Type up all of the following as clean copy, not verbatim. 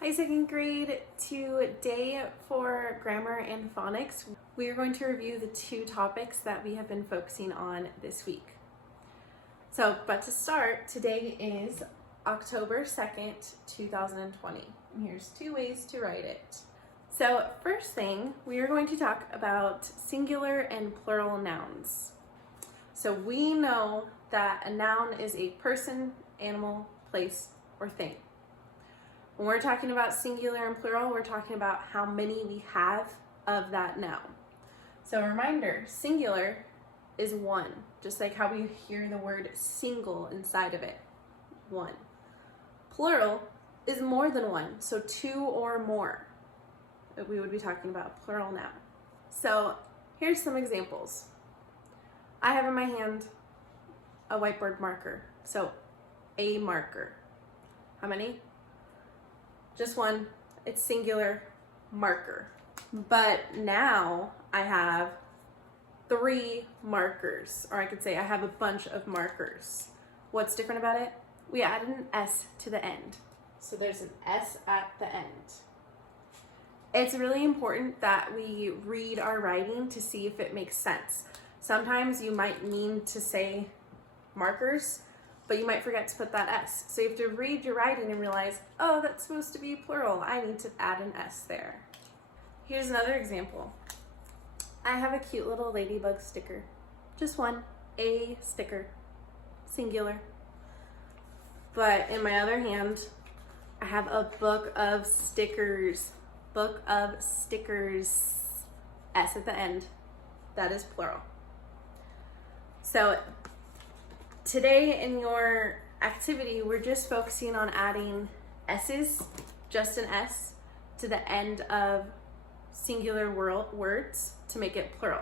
Hi, second grade. Today for grammar and phonics, we are going to review the two topics that we have been focusing on this week. But to start, today is October 2nd, 2020. And here's two ways to write it. So first thing, we are going to talk about singular and plural nouns. So we know that a noun is a person, animal, place, or thing. When we're talking about singular and plural, we're talking about how many we have of that noun. So a reminder, singular is one, just like how we hear the word single inside of it, one. Plural is more than one, so two or more. We would be talking about a plural noun. So here's some examples. I have in my hand a whiteboard marker, so a marker. How many? Just one. It's singular, marker. But now I have 3 markers, or I could say I have a bunch of markers. What's different about it? We added an S to the end. So there's an S at the end. It's really important that we read our writing to see if it makes sense. Sometimes you might mean to say markers, but you might forget to put that S. So you have to read your writing and realize, oh, that's supposed to be plural. I need to add an S there. Here's another example. I have a cute little ladybug sticker. Just one, a sticker, singular. But in my other hand, I have a book of stickers. Book of stickers, S at the end. That is plural. So today in your activity, we're just focusing on adding S's, just an S, to the end of singular words to make it plural.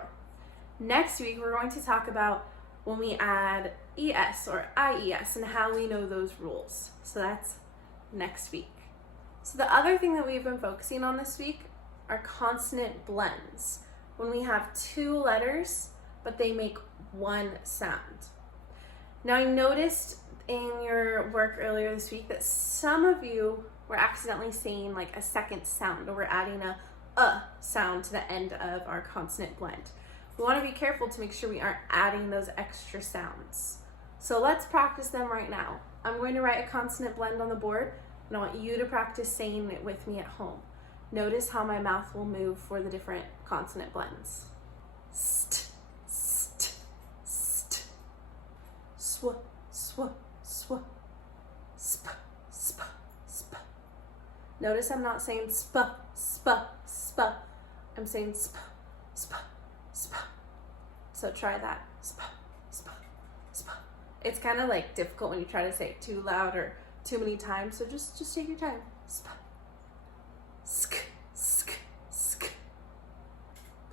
Next week, we're going to talk about when we add ES or IES and how we know those rules. So that's next week. So the other thing that we've been focusing on this week are consonant blends. When we have 2 letters, but they make one sound. Now, I noticed in your work earlier this week that some of you were accidentally saying like a second sound, or we're adding a sound to the end of our consonant blend. We want to be careful to make sure we aren't adding those extra sounds. So let's practice them right now. I'm going to write a consonant blend on the board, and I want you to practice saying it with me at home. Notice how my mouth will move for the different consonant blends. St, st, st. Sw, sw, sw. Sp, sp, sp. Notice I'm not saying sp, sp, sp. I'm saying sp, sp, sp. So try that. Sp, sp, sp. It's kind of like difficult when you try to say it too loud or too many times, so just take your time. Sp, sk, sk, sk.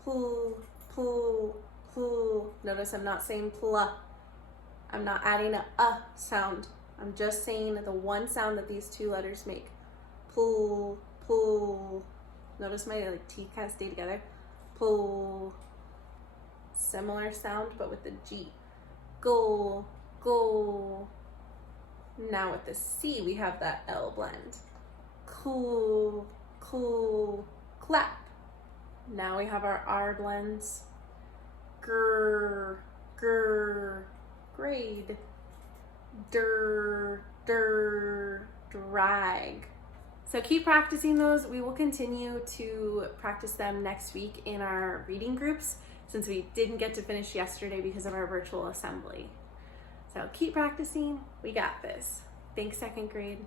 Pl, pl, pl. Notice I'm not saying pl. I'm not adding a sound. I'm just saying the one sound that these 2 letters make. Pl, pl. Notice my teeth kind of stay together. Pl. Similar sound, but with the G. Go, go. Now with the C, we have that L blend. Cool, cool, clap. Now we have our R blends. Grr, grr, grade. Dur, dur, drag. So keep practicing those. We will continue to practice them next week in our reading groups, since we didn't get to finish yesterday because of our virtual assembly. So keep practicing. We got this. Thanks, second grade.